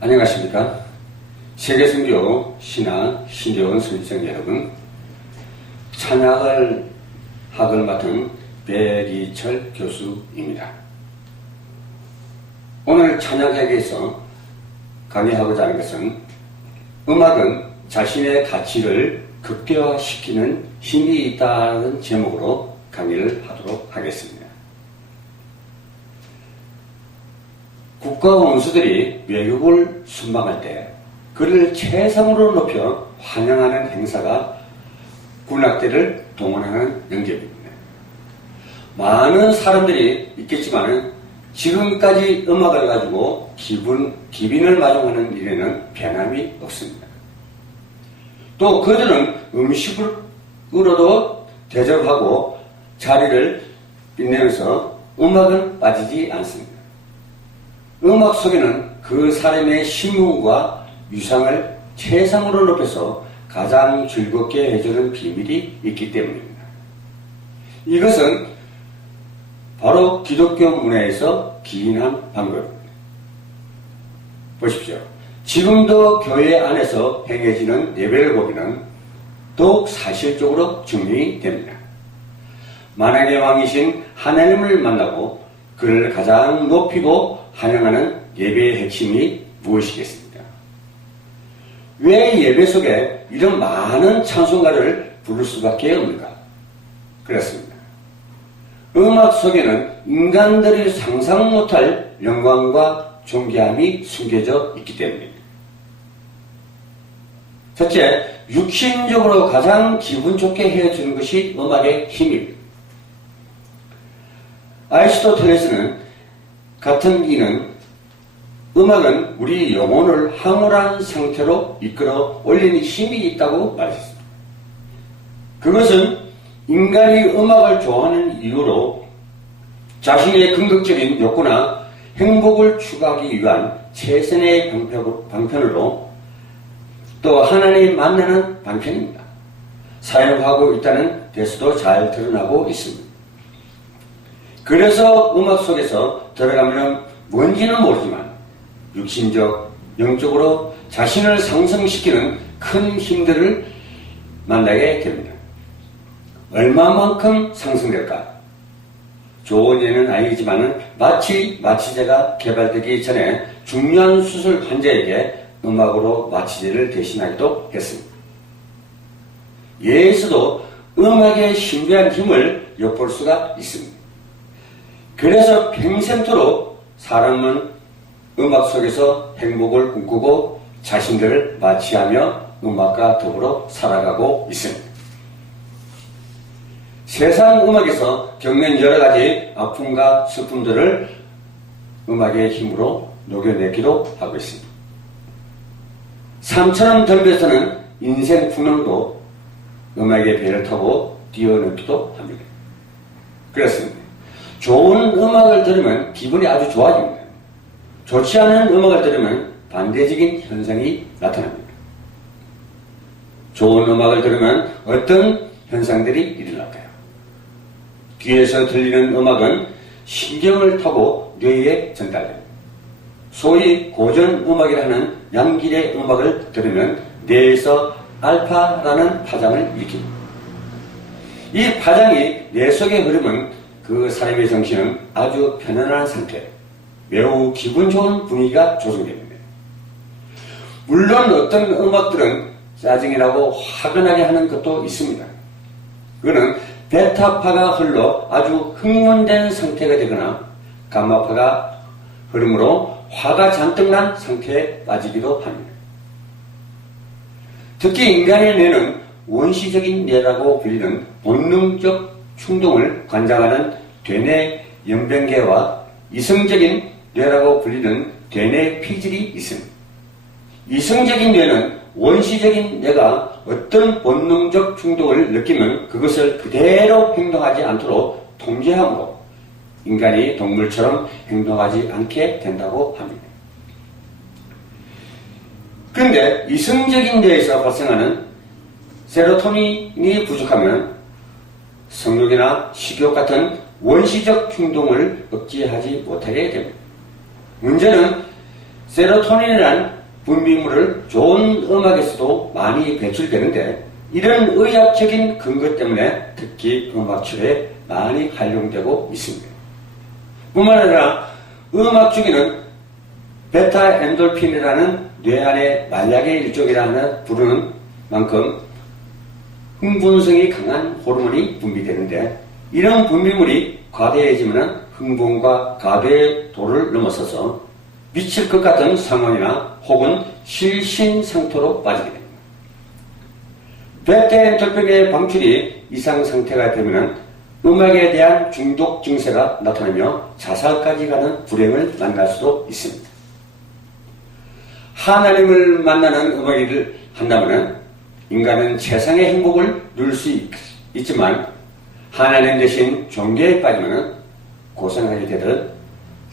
안녕하십니까. 세계선교 신학 신대원 선생 여러분, 찬양을 학을 맡은 백이철 교수입니다. 오늘 찬양학에서 강의하고자 하는 것은 음악은 자신의 가치를 극대화시키는 힘이 있다는 제목으로 강의를 하도록 하겠습니다. 국가 원수들이 외국을 순방할 때 그를 최상으로 높여 환영하는 행사가 군악대를 동원하는 영접입니다. 많은 사람들이 있겠지만 지금까지 음악을 가지고 기빈을 마중하는 일에는 변함이 없습니다. 또 그들은 음식으로도 대접하고 자리를 빛내면서 음악은 빠지지 않습니다. 음악 속에는 그 사람의 신분과 위상을 최상으로 높여서 가장 즐겁게 해주는 비밀이 있기 때문입니다. 이것은 바로 기독교 문화에서 기인한 방법입니다. 보십시오. 지금도 교회 안에서 행해지는 예배를 보면 더욱 사실적으로 증명이 됩니다. 만왕의 왕이신 하나님을 만나고 그를 가장 높이고 환영하는 예배의 핵심이 무엇이겠습니까? 왜 예배 속에 이런 많은 찬송가를 부를 수밖에 없는가? 그렇습니다. 음악 속에는 인간들이 상상 못할 영광과 존귀함이 숨겨져 있기 때문입니다. 첫째, 육신적으로 가장 기분 좋게 해주는 것이 음악의 힘입니다. 아리스토텔레스는 같은 이는 음악은 우리 영혼을 황홀한 상태로 이끌어 올리는 힘이 있다고 말했습니다. 그것은 인간이 음악을 좋아하는 이유로 자신의 긍정적인 욕구나 행복을 추구하기 위한 최선의 방편으로 또 하나님 만나는 방편입니다. 사용하고 있다는 데서도 잘 드러나고 있습니다. 그래서 음악 속에서 들어가면 뭔지는 모르지만 육신적, 영적으로 자신을 상승시키는 큰 힘들을 만나게 됩니다. 얼마만큼 상승될까? 좋은 예는 아니지만 마치 마취제가 개발되기 전에 중요한 수술 환자에게 음악으로 마취제를 대신하기도 했습니다. 예에서도 음악의 신비한 힘을 엿볼 수가 있습니다. 그래서 평생토록 사람은 음악 속에서 행복을 꿈꾸고 자신들을 마취하며 음악과 더불어 살아가고 있습니다. 세상 음악에서 겪는 여러 가지 아픔과 슬픔들을 음악의 힘으로 녹여내기도 하고 있습니다. 삶처럼 덤벼서는 인생 풍랑도 음악의 배를 타고 뛰어넘기도 합니다. 그렇습니다. 좋은 음악을 들으면 기분이 아주 좋아집니다. 좋지 않은 음악을 들으면 반대적인 현상이 나타납니다. 좋은 음악을 들으면 어떤 현상들이 일어날까요? 귀에서 들리는 음악은 신경을 타고 뇌에 전달됩니다. 소위 고전 음악이라 하는 양길의 음악을 들으면 뇌에서 알파라는 파장을 일으킵니다. 이 파장이 뇌 속에 흐르면 그 사람의 정신은 아주 편안한 상태, 매우 기분 좋은 분위기가 조성됩니다. 물론 어떤 음악들은 짜증이라고 화끈하게 하는 것도 있습니다. 그거는 베타파가 흘러 아주 흥분된 상태가 되거나 감마파가 흐름으로 화가 잔뜩 난 상태에 빠지기도 합니다. 특히 인간의 뇌는 원시적인 뇌라고 불리는 본능적 충동을 관장하는 되뇌 연변계와 이성적인 뇌라고 불리는 되뇌 피질이 있습니다. 이성적인 뇌는 원시적인 뇌가 어떤 본능적 충동을 느끼면 그것을 그대로 행동하지 않도록 통제함으로 인간이 동물처럼 행동하지 않게 된다고 합니다. 그런데 이성적인 뇌에서 발생하는 세로토닌이 부족하면 성욕이나 식욕 같은 원시적 충동을 억제하지 못하게 됩니다. 문제는 세로토닌이란 분비물을 좋은 음악에서도 많이 배출되는데 이런 의학적인 근거 때문에 특히 음악 치료에 많이 활용되고 있습니다. 뿐만 아니라 음악 중에는 베타 엔돌핀이라는 뇌 안의 마약의 일종이라는 부르는 만큼 흥분성이 강한 호르몬이 분비되는데 이런 분비물이 과다해지면 흥분과 과대의 도를 넘어서서 미칠 것 같은 상황이나 혹은 실신 상태로 빠지게 됩니다. 베타 엔돌핀의 방출이 이상 상태가 되면 음악에 대한 중독 증세가 나타나며 자살까지 가는 불행을 만날 수도 있습니다. 하나님을 만나는 음악을 한다면 인간은 세상의 행복을 누릴 수 있지만 하나님 대신 종교에 빠지면 고생하게 되듯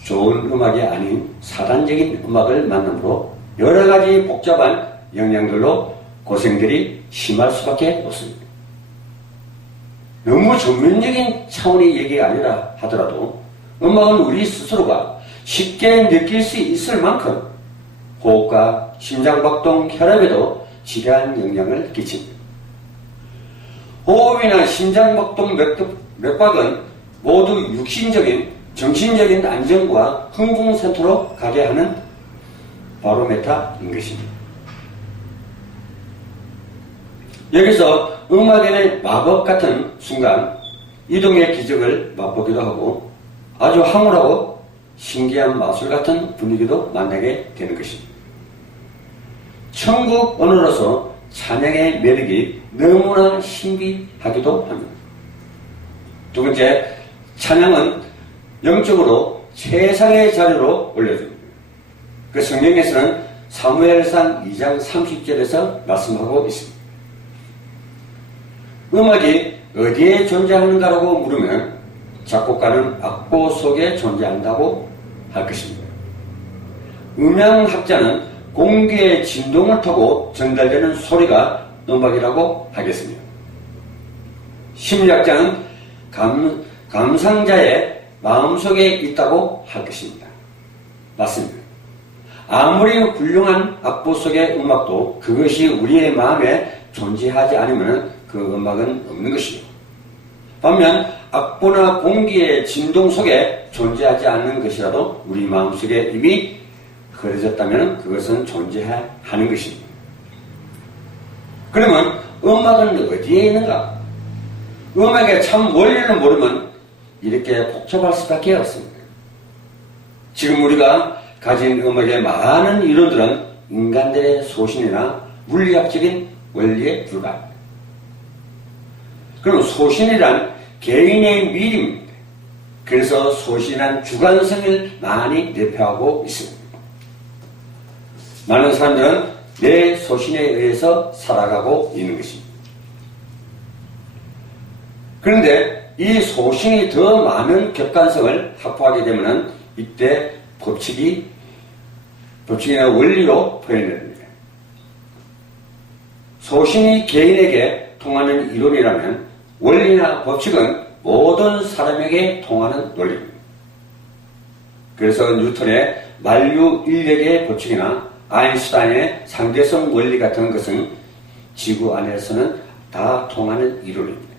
좋은 음악이 아닌 사단적인 음악을 만남으로 여러 가지 복잡한 영향들로 고생들이 심할 수밖에 없습니다. 너무 전면적인 차원의 얘기가 아니라 하더라도 음악은 우리 스스로가 쉽게 느낄 수 있을 만큼 호흡과 심장박동, 혈압에도 지대한 영향을 끼칩니다. 호흡이나 심장박동, 맥박은 모두 육신적인, 정신적인 안정과 흥분 상태로 가게 하는 바로메타인 것입니다. 여기서 음악에는 마법 같은 순간 이동의 기적을 맛보기도 하고 아주 황홀하고 신기한 마술 같은 분위기도 만나게 되는 것입니다. 천국 언어로서 찬양의 매력이 너무나 신비하기도 합니다. 두 번째, 찬양은 영적으로 최상의 자리로 올려줍니다. 그 성경에서는 사무엘상 2장 30절에서 말씀하고 있습니다. 음악이 어디에 존재하는가라고 물으면 작곡가는 악보 속에 존재한다고 할 것입니다. 음향학자는 공기의 진동을 타고 전달되는 소리가 음악이라고 하겠습니다. 심리학자는 감상자의 마음속에 있다고 할 것입니다. 맞습니다. 아무리 훌륭한 악보 속의 음악도 그것이 우리의 마음에 존재하지 않으면 그 음악은 없는 것이요. 반면 악보나 공기의 진동 속에 존재하지 않는 것이라도 우리 마음속에 이미 그려졌다면 그것은 존재하는 것입니다. 그러면 음악은 어디에 있는가? 음악의 참 원리를 모르면 이렇게 복잡할 수밖에 없습니다. 지금 우리가 가진 음악의 많은 이론들은 인간들의 소신이나 물리학적인 원리에 불과합니다. 그럼 소신이란 개인의 미입니다. 그래서 소신이란 주관성을 많이 대표하고 있습니다. 많은 사람들은 내 소신에 의해서 살아가고 있는 것입니다. 그런데 이 소신이 더 많은 객관성을 확보하게 되면 이때 법칙이나 원리로 표현됩니다. 소신이 개인에게 통하는 이론이라면 원리나 법칙은 모든 사람에게 통하는 논리입니다. 그래서 뉴턴의 만류 인력의 법칙이나 아인슈타인의 상대성 원리 같은 것은 지구 안에서는 다 통하는 이론입니다.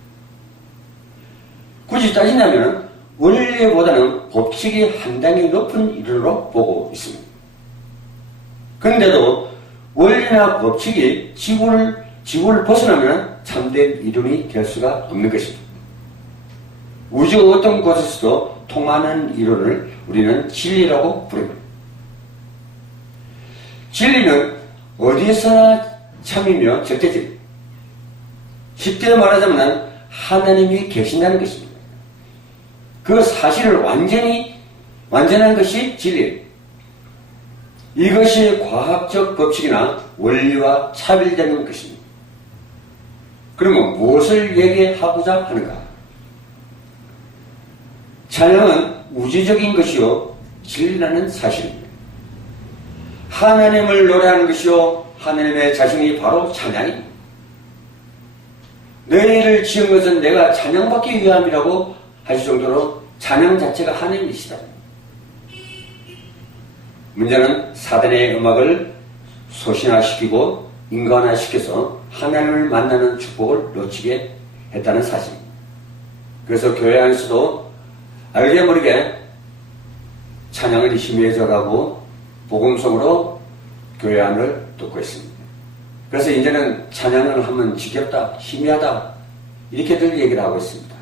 굳이 따진다면 원리보다는 법칙이 한 단계 높은 이론으로 보고 있습니다. 그런데도 원리나 법칙이 지구를 벗어나면 참된 이론이 될 수가 없는 것입니다. 우주 어떤 곳에서도 통하는 이론을 우리는 진리라고 부릅니다. 진리는 어디서나 참이며 절대적입니다. 쉽게 말하자면 하나님이 계신다는 것입니다. 그 사실을 완전한 것이 진리입니다. 이것이 과학적 법칙이나 원리와 차별되는 것입니다. 그러면 무엇을 얘기하고자 하는가? 찬양은 우주적인 것이요 진리라는 사실입니다. 하나님을 노래하는 것이요 하나님의 자신이 바로 찬양입니다. 너희를 지은 것은 내가 찬양받기 위함이라고 할 정도로 찬양 자체가 하나님이시다. 문제는 사단의 음악을 소신화시키고 인간화시켜서 하나님을 만나는 축복을 놓치게 했다는 사실입니다. 그래서 교회 안에서도 알게 모르게 찬양을 희미해져 가고 복음성으로 교회 안을 뚫고 있습니다. 그래서 이제는 찬양을 하면 지겹다, 희미하다 이렇게들 얘기를 하고 있습니다.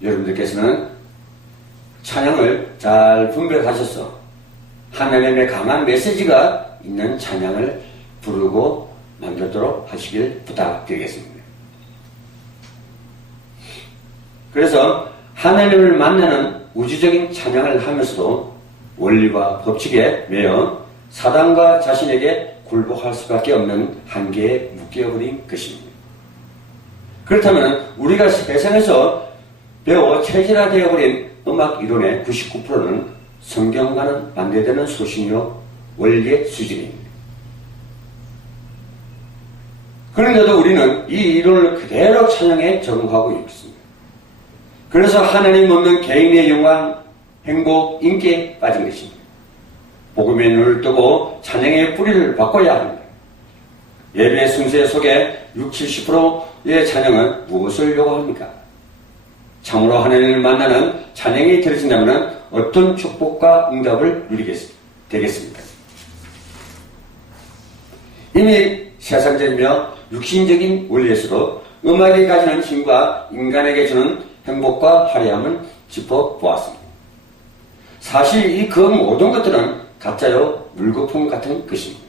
여러분들께서는 찬양을 잘 분별하셔서 하나님의 강한 메시지가 있는 찬양을 부르고 만들도록 하시길 부탁드리겠습니다. 그래서 하나님을 만나는 우주적인 찬양을 하면서도 원리와 법칙에 매여 사단과 자신에게 굴복할 수밖에 없는 한계에 묶여버린 것입니다. 그렇다면 우리가 세상에서 배워 체질화되어버린 음악 이론의 99%는 성경과는 반대되는 소신이요 원리의 수준입니다. 그런데도 우리는 이 이론을 그대로 찬양에 적응하고 있습니다. 그래서 하나님 없는 개인의 영광, 행복, 인기에 빠진 것입니다. 복음의 눈을 뜨고 찬양의 뿌리를 바꿔야 합니다. 예배 순서 속에 60, 70%의 찬양은 무엇을 요구합니까? 참으로 하나님을 만나는 찬양이 들어진다면 어떤 축복과 응답을 누리게 되겠습니까? 이미 세상적이며 육신적인 원리에서도 음악이 가지는 힘과 인간에게 주는 행복과 화려함을 짚어보았습니다. 사실 이 그 모든 것들은 가짜요 물거품 같은 것입니다.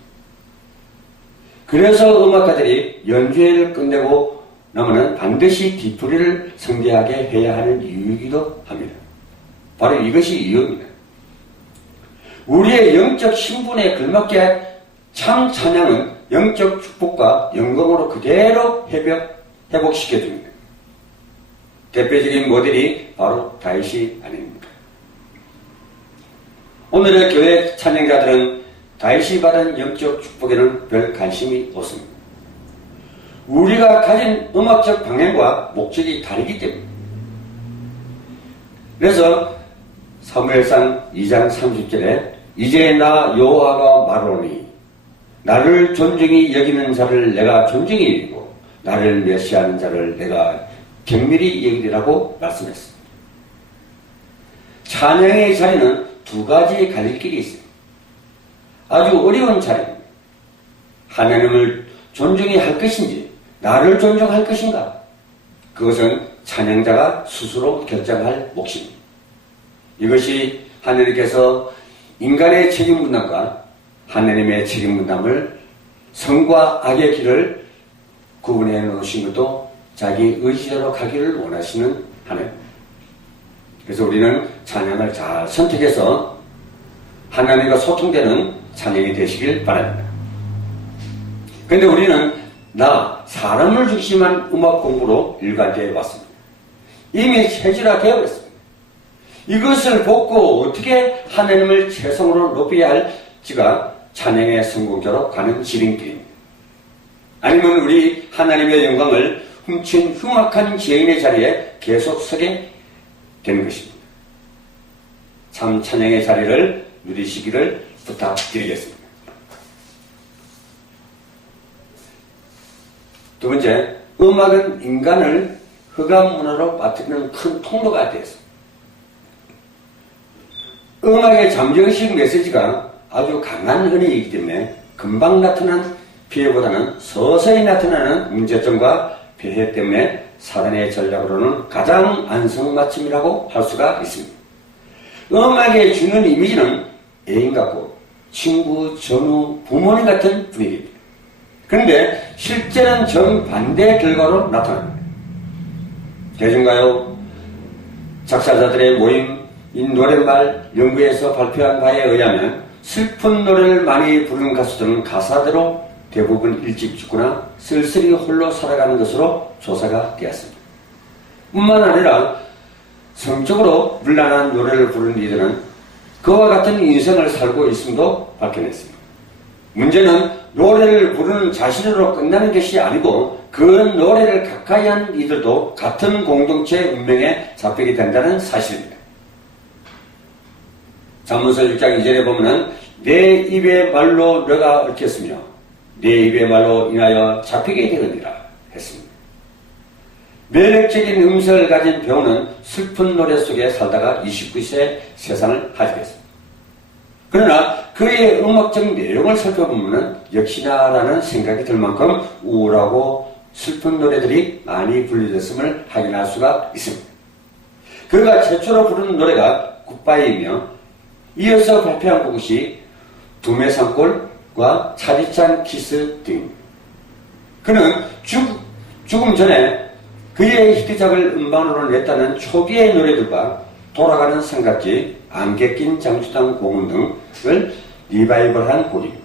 그래서 음악가들이 연주회를 끝내고 나면은 반드시 뒤풀이를 성대하게 해야 하는 이유이기도 합니다. 바로 이것이 이유입니다. 우리의 영적 신분에 걸맞게 참 찬양은 영적 축복과 영광으로 그대로 회복시켜줍니다. 대표적인 모델이 바로 다윗이 아닙니까? 오늘의 교회 찬양자들은 다윗이 받은 영적 축복에는 별 관심이 없습니다. 우리가 가진 음악적 방향과 목적이 다르기 때문입니다. 그래서 사무엘상 2장 30절에 이제 나 여호와가 말하노니 나를 존중히 여기는 자를 내가 존중히 여기고 나를 멸시하는 자를 내가 경밀히 여기리라고 말씀했습니다. 찬양의 자리는 두 가지 갈릴 길이 있습니다. 아주 어려운 자리입니다. 하나님을 존중히 할 것인지 나를 존중할 것인가? 그것은 찬양자가 스스로 결정할 몫입니다. 이것이 하나님께서 인간의 책임 분담과 하나님의 책임 분담을 선과 악의 길을 구분해 놓으신 것도 자기 의지대로 가기를 원하시는 하나님. 그래서 우리는 찬양을 잘 선택해서 하나님과 소통되는 찬양이 되시길 바랍니다. 그런데 우리는 사람을 중심한 음악 공부로 일관되어 왔습니다. 이미 체질화되어 있습니다. 이것을 벗고 어떻게 하나님을 최성으로 높여야 할지가 찬양의 성공자로 가는 지름길입니다. 아니면 우리 하나님의 영광을 훔친 흉악한 죄인의 자리에 계속 서게 되는 것입니다. 참 찬양의 자리를 누리시기를 부탁드리겠습니다. 두 번째, 음악은 인간을 흑암 문화로 빠뜨리는 큰 통로가 되었습니다. 음악의 잠정식 메시지가 아주 강한 은혜이기 때문에 금방 나타난 피해보다는 서서히 나타나는 문제점과 폐해 때문에 사단의 전략으로는 가장 안성맞춤이라고 할 수가 있습니다. 음악에 주는 이미지는 애인 같고 친구, 전우, 부모님 같은 분위기입니다. 그런데 실제는 정반대 결과로 나타납니다. 대중가요 작사자들의 모임인 노랫말 연구에서 발표한 바에 의하면 슬픈 노래를 많이 부르는 가수들은 가사대로 대부분 일찍 죽거나 쓸쓸히 홀로 살아가는 것으로 조사가 되었습니다. 뿐만 아니라 성적으로 문란한 노래를 부르는 이들은 그와 같은 인생을 살고 있음도 밝혀냈습니다. 문제는 노래를 부르는 자신으로 끝나는 것이 아니고 그 노래를 가까이 한 이들도 같은 공동체 운명에 잡히게 된다는 사실입니다. 잠언서 6장 2절에 보면은 내 입의 말로 너가 얽혔으며 내 입의 말로 인하여 잡히게 되느니라 했습니다. 매력적인 음색을 가진 배우는 슬픈 노래 속에 살다가 29세 세상을 하직했습니다. 그러나 그의 음악적 내용을 살펴보면 역시나라는 생각이 들 만큼 우울하고 슬픈 노래들이 많이 불려졌음을 확인할 수가 있습니다. 그가 최초로 부르는 노래가 굿바이이며 이어서 발표한 곡이 두메산골과 차디찬 키스 등입니다. 그는 죽음 전에 그의 히트작을 음반으로 냈다는 초기의 노래들과 돌아가는 삼각지, 안개 낀 장수당 공원 등을 리바이벌한 곡입니다.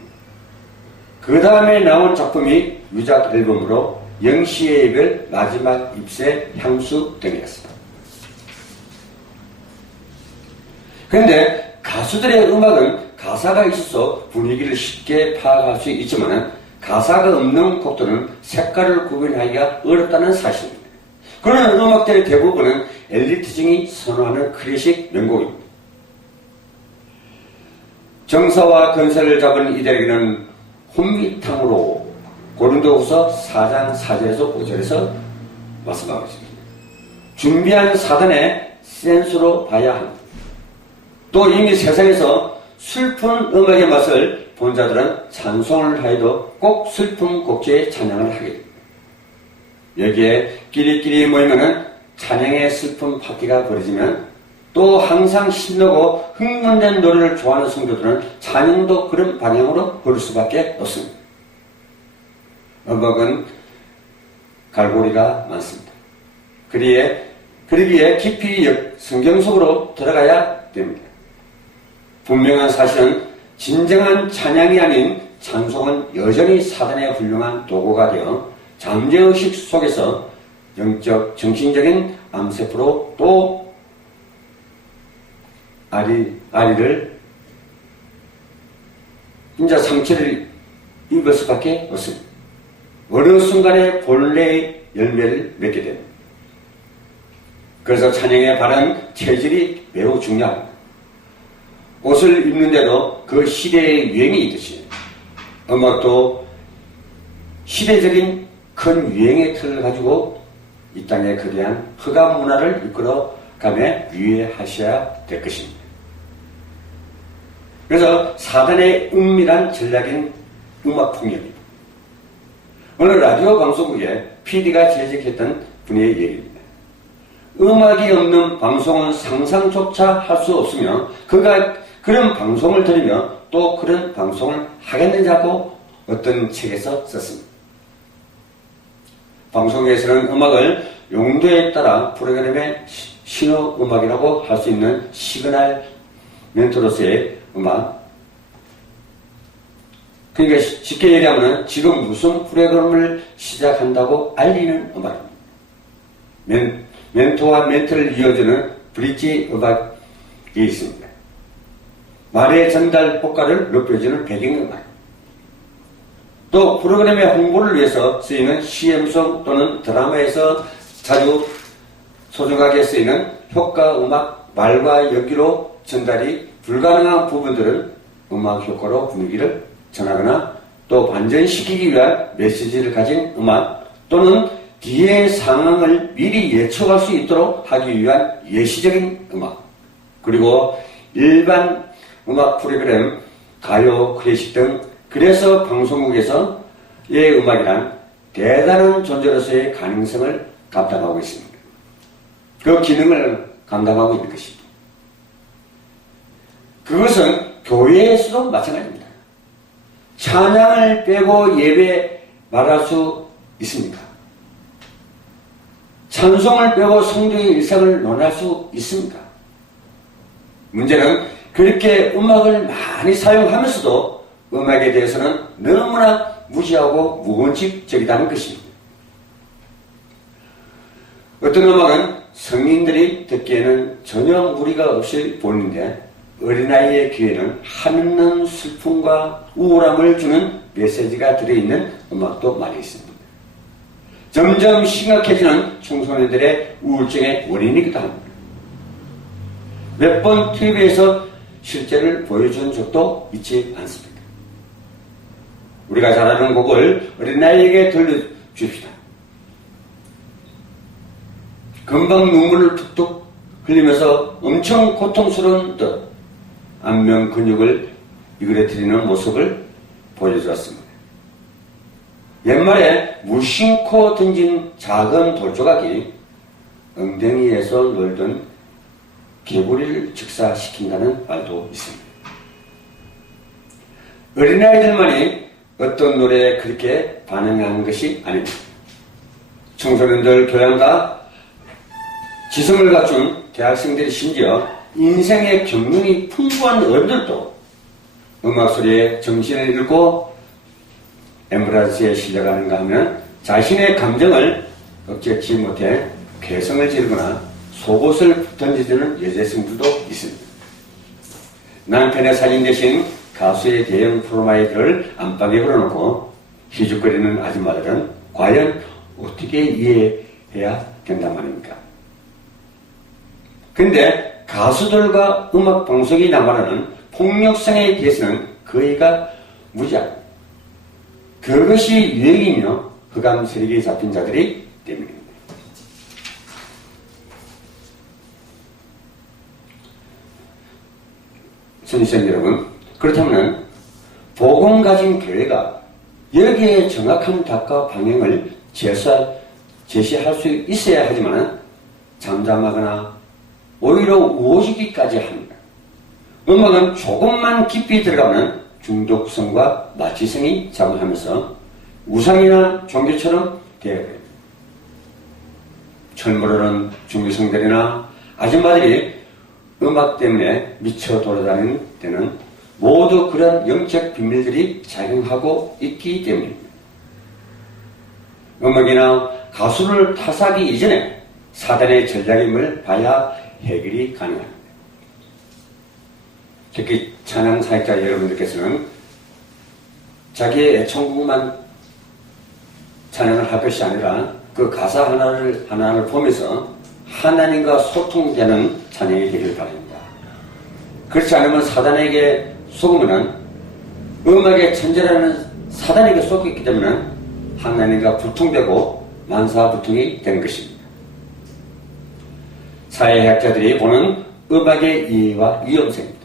그 다음에 나온 작품이 유작 앨범으로 영시의 이별, 마지막 잎새, 향수 등이었습니다. 그런데 가수들의 음악은 가사가 있어서 분위기를 쉽게 파악할 수 있지만 가사가 없는 곡들은 색깔을 구분하기가 어렵다는 사실입니다. 그러나 음악들의 대부분은 엘리트층이 선호하는 클래식 명곡입니다. 정사와 건설을 잡은 이들에게는 혼미탕으로 고린도후서 4장 4절에서 5절에서 말씀하고 있습니다. 준비한 사단의 센스로 봐야 합니다. 또 이미 세상에서 슬픈 음악의 맛을 본 자들은 찬송을 하여도 꼭 슬픈 곡제의 찬양을 하게 됩니다. 여기에 끼리끼리 모이면은 찬양의 슬픈 파티가 벌어지면 또 항상 신나고 흥분된 노래를 좋아하는 성도들은 찬양도 그런 방향으로 부를 수밖에 없습니다. 음악은 갈고리가 많습니다. 그러기에 깊이 성경 속으로 들어가야 됩니다. 분명한 사실은 진정한 찬양이 아닌 찬송은 여전히 사단의 훌륭한 도구가 되어 잠재의식 속에서 영적, 정신적인 암세포로 또 아리를 진짜 상처를 입을 수밖에 없습니다. 어느 순간에 본래의 열매를 맺게 됩니다. 그래서 찬양의 바른 체질이 매우 중요합니다. 옷을 입는데도 그 시대의 유행이 있듯이 음악도 시대적인 큰 유행의 틀을 가지고 이 땅에 거대한 흑암 문화를 이끌어가며 유의하셔야 될 것입니다. 그래서 사단의 은밀한 전략인 음악 폭력입니다. 어느 라디오 방송국에 PD가 재직했던 분의 얘기입니다. 음악이 없는 방송은 상상조차 할 수 없으며 그가 그런 방송을 들으며 또 그런 방송을 하겠느냐고 어떤 책에서 썼습니다. 방송에서는 음악을 용도에 따라 프로그램의 신호음악이라고 할 수 있는 시그널 멘토로서의 음악. 그러니까 쉽게 얘기하면 지금 무슨 프로그램을 시작한다고 알리는 음악입니다. 멘토와 멘트를 이어주는 브릿지 음악이 있습니다. 말의 전달 효과를 높여주는 배경음악. 또 프로그램의 홍보를 위해서 쓰이는 CM송 또는 드라마에서 자주 소중하게 쓰이는 효과음악, 말과 연기로 전달이 불가능한 부분들은 음악 효과로 분위기를 전하거나 또 반전시키기 위한 메시지를 가진 음악 또는 뒤의 상황을 미리 예측할 수 있도록 하기 위한 예시적인 음악, 그리고 일반 음악 프로그램, 가요, 클래식 등 그래서 방송국에서의 음악이란 대단한 존재로서의 가능성을 감당하고 있습니다. 그 기능을 감당하고 있는 것입니다. 그것은 교회에서도 마찬가지입니다. 찬양을 빼고 예배 말할 수 있습니까? 찬송을 빼고 성도의 일상을 논할 수 있습니까? 문제는 그렇게 음악을 많이 사용하면서도 음악에 대해서는 너무나 무지하고 무원칙적이라는 것입니다. 어떤 음악은 성인들이 듣기에는 전혀 무리가 없이 보이는데 어린아이의 귀에는 한없는 슬픔과 우울함을 주는 메시지가 들어있는 음악도 많이 있습니다. 점점 심각해지는 청소년들의 우울증의 원인이기도 합니다. 몇 번 TV에서 실제를 보여준 적도 있지 않습니까? 우리가 잘 아는 곡을 어린아이에게 들려줍시다. 금방 눈물을 툭툭 흘리면서 엄청 고통스러운 듯 안면 근육을 이그레트리는 모습을 보여주었습니다. 옛말에 무심코 던진 작은 돌조각이 엉덩이에서 놀던 개구리를 즉사시킨다는 말도 있습니다. 어린아이들만이 어떤 노래에 그렇게 반응하는 것이 아닙니다. 청소년들 교양과 지성을 갖춘 대학생들이 심지어 인생의 경륜이 풍부한 어른들도 음악 소리에 정신을 잃고 앰뷸런스에 실려가는가 하면 자신의 감정을 억제치 못해 괴성을 지르거나 속옷을 던지는 여대생들도 있습니다. 남편의 사진 대신 가수의 대형 프로마이드를 안방에 걸어놓고 희죽거리는 아줌마들은 과연 어떻게 이해해야 된단 말입니까? 근데 가수들과 음악방송이 남발하는 폭력성에 대해서는 거의가 무지합니다. 그것이 유행이며 흑암 세력에 잡힌 자들이 때문입니다. 선생님 여러분, 그렇다면 복음 가진 교회가 여기에 정확한 답과 방향을 제시할 수 있어야 하지만 잠잠하거나 오히려 우호지기까지 합니다. 음악은 조금만 깊이 들어가면 중독성과 마취성이 작용하면서 우상이나 종교처럼 되어버립니다. 철모르는 중교성들이나 아줌마들이 음악 때문에 미쳐 돌아다니는 때는 모두 그런 영적 비밀들이 작용하고 있기 때문입니다. 음악이나 가수를 탓하기 이전에 사단의 전략임을 봐야 해결이 가능합니다. 특히 찬양 사역자 여러분들께서는 자기의 애청곡만 찬양을 할 것이 아니라 그 가사 하나를 보면서 하나님과 소통되는 찬양이 되길 바랍니다. 그렇지 않으면 사단에게 속으면 음악의 천재라는 사단에게 속기 때문에 하나님과 불통되고 만사부통이 되는 것입니다. 사회학자들이 보는 음악의 이해와 위험성입니다.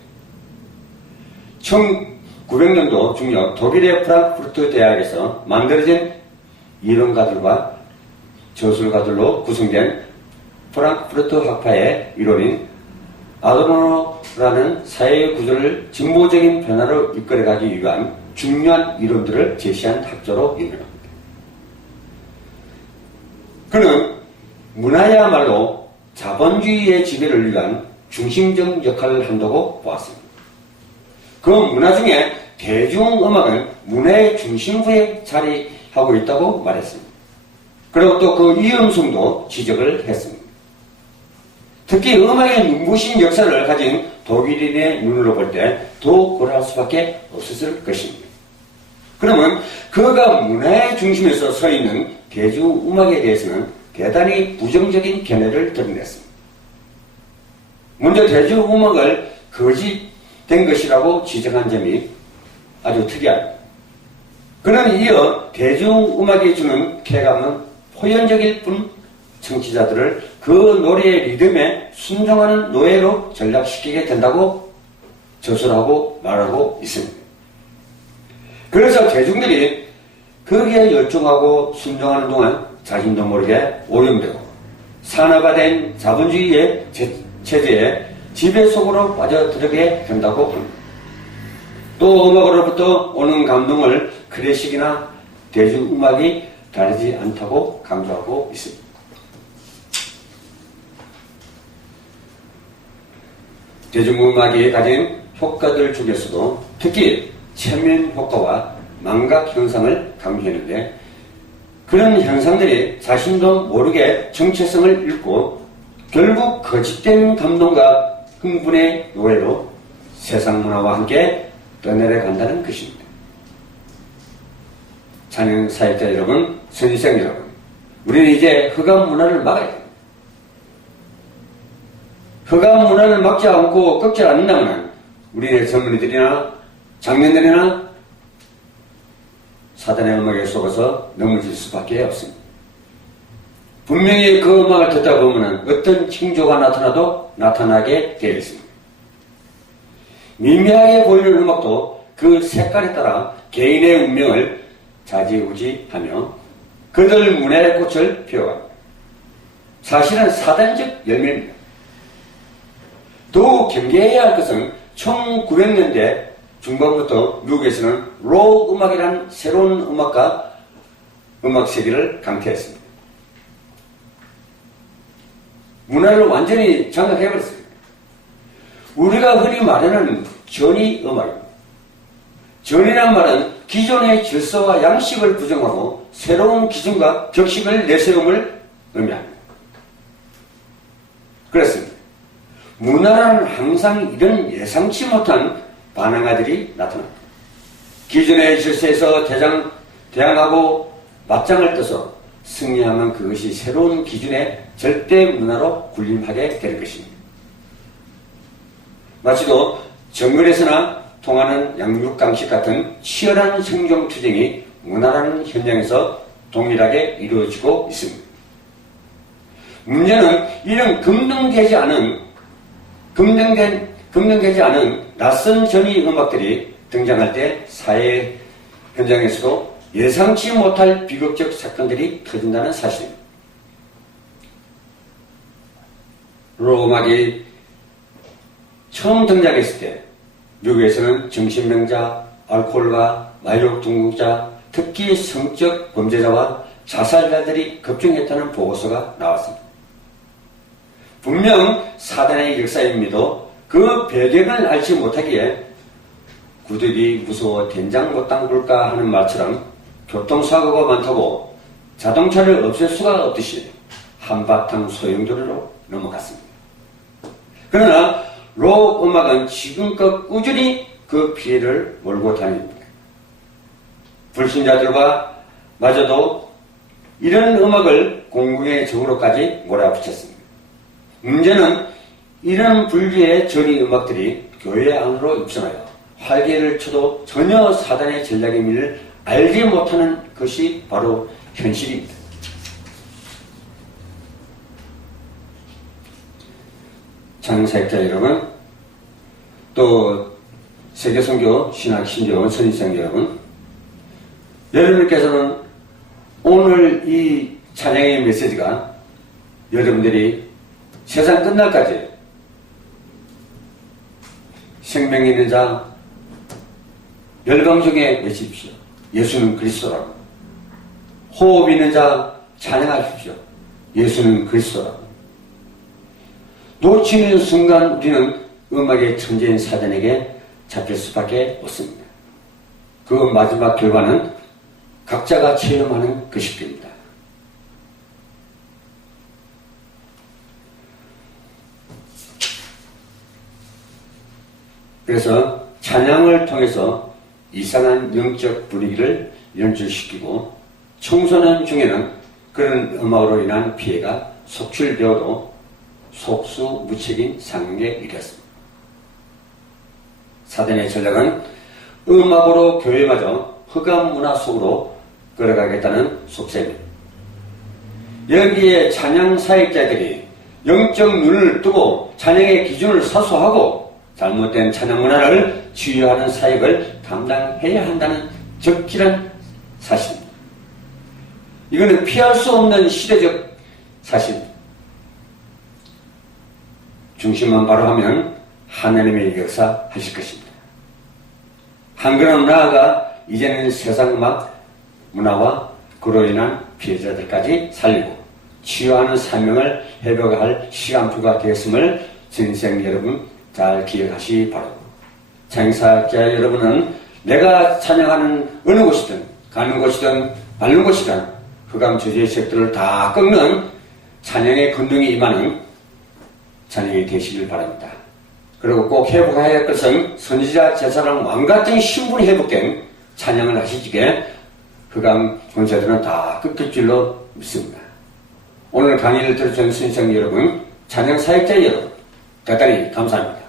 1900년도 중엽 독일의 프랑크푸르트 대학에서 만들어진 이론가들과 저술가들로 구성된 프랑크푸르트 학파의 이론인 아도르노라는 사회의 구조를 진보적인 변화로 이끌어가기 위한 중요한 이론들을 제시한 학자로 유명합니다. 그는 문화야말로 자본주의의 지배를 위한 중심적 역할을 한다고 보았습니다. 그 문화 중에 대중음악은 문화의 중심부에 자리하고 있다고 말했습니다. 그리고 또 그 위험성도 지적을 했습니다. 특히 음악의 눈부신 역사를 가진 독일인의 눈으로 볼 때 더욱 고려할 수밖에 없었을 것입니다. 그러면 그가 문화의 중심에서 서 있는 대중음악에 대해서는 대단히 부정적인 견해를 드러냈습니다. 먼저 대중음악을 거짓된 것이라고 지적한 점이 아주 특이합니다. 그는 이어 대중음악이 주는 쾌감은 포연적일 뿐 청취자들을 그 노래의 리듬에 순종하는 노예로 전락시키게 된다고 저술하고 말하고 있습니다. 그래서 대중들이 거기에 열중하고 순종하는 동안 자신도 모르게 오염되고 산업화된 자본주의의 체제에 지배 속으로 빠져들게 된다고 합니다. 또 음악으로부터 오는 감동을 클래식이나 대중음악이 다르지 않다고 강조하고 있습니다. 대중음악이 가진 효과들 중에서도 특히 최면 효과와 망각 현상을 강조했는데 그런 현상들이 자신도 모르게 정체성을 잃고 결국 거짓된 감동과 흥분의 노예로 세상 문화와 함께 떠내려간다는 것입니다. 찬양 사역자 여러분, 선생 여러분, 우리는 이제 흑암 문화를 막아야 됩니다. 흑암 문화를 막지 않고 꺾지 않는다면 우리의 젊은이들이나 장년들이나 사단의 음악에 속아서 넘어질 수밖에 없습니다. 분명히 그 음악을 듣다 보면 어떤 징조가 나타나도 나타나게 되어 있습니다. 미미하게 보이는 음악도 그 색깔에 따라 개인의 운명을 좌지우지하며 그들 문화의 꽃을 피워갑니다. 사실은 사단적 열매입니다. 더욱 경계해야 할 것은 1900년대 중반부터 미국에서는 록 음악이라는 새로운 음악과 음악 세계를 강퇴했습니다. 문화를 완전히 장악해버렸습니다. 우리가 흔히 말하는 전위 음악입니다. 전위란 말은 기존의 질서와 양식을 부정하고 새로운 기준과 격식을 내세움을 의미합니다. 그렇습니다. 문화는 항상 이런 예상치 못한 반항아들이 나타납니다. 기존의 질서에서 대항하고 맞짱을 떠서 승리하면 그것이 새로운 기준의 절대 문화로 군림하게 될 것입니다. 마치도 정글에서나 통하는 양육강식 같은 치열한 생존투쟁이 문화라는 현장에서 동일하게 이루어지고 있습니다. 문제는 이런 금등되지 않은 낯선 전위 음악들이 등장할 때 사회 현장에서도 예상치 못할 비극적 사건들이 터진다는 사실입니다. 록 음악이 처음 등장했을 때 미국에서는 정신병자, 알코올과 마약 중독자, 특히 성적 범죄자와 자살자들이 급증했다는 보고서가 나왔습니다. 분명 사단의 역사임에도 그 배경을 알지 못하기에 구덕이 무서워 된장 못 담글까 하는 말처럼 교통사고가 많다고 자동차를 없앨 수가 없듯이 한바탕 소용돌이로 넘어갔습니다. 그러나 록 음악은 지금껏 꾸준히 그 피해를 몰고 다닙니다. 불신자들과 마저도 이런 음악을 공공의 적으로까지 몰아붙였습니다. 문제는 이런 분류의 전위 음악들이 교회 안으로 입성하여 활개를 쳐도 전혀 사단의 전략임을 알지 못하는 것이 바로 현실입니다. 장사역자 여러분, 또 세계선교 신학신조원 선인생 여러분, 여러분께서는 오늘 이 찬양의 메시지가 여러분들이 세상 끝날까지 생명 있는 자 열방 중에 외치십시오. 예수는 그리스도라고. 호흡 있는 자 찬양하십시오. 예수는 그리스도라고. 놓치는 순간 우리는 음악의 천재인 사단에게 잡힐 수밖에 없습니다. 그 마지막 결과는 각자가 체험하는 것일 겁니다. 그래서 찬양을 통해서 이상한 영적 분위기를 연출시키고 청소년 중에는 그런 음악으로 인한 피해가 속출되어도 속수무책인 상황에 이르렀습니다. 사단의 전략은 음악으로 교회마저 흑암 문화 속으로 끌어가겠다는 속셈입니다. 여기에 찬양 사역자들이 영적 눈을 뜨고 찬양의 기준을 사수하고 잘못된 찬양 문화를 치유하는 사역을 감당해야 한다는 적절한 사실입니다. 이거는 피할 수 없는 시대적 사실입니다. 중심만 바로 하면 하나님의 역사하실 것입니다. 한 걸음 나아가 이제는 세상 음악 문화와 그로 인한 피해자들까지 살리고 치유하는 사명을 회복할 시간표가 되었음을 전생 여러분 잘 기억하시기 바랍니다. 찬양사역자 여러분은 내가 찬양하는 어느 곳이든 가는 곳이든 밟는 곳이든 흑암 저주의 색들을 다 꺾는 찬양의 권능이 임하는 찬양이 되시길 바랍니다. 그리고 꼭 회복해야 할 것은 선지자 제사랑 왕같은 신분이 회복된 찬양을 하시기에 흑암 권세들은 다 꺾일 줄로 믿습니다. 오늘 강의를 들으신 선생 여러분, 찬양 사역자 여러분, 대단히 감사합니다.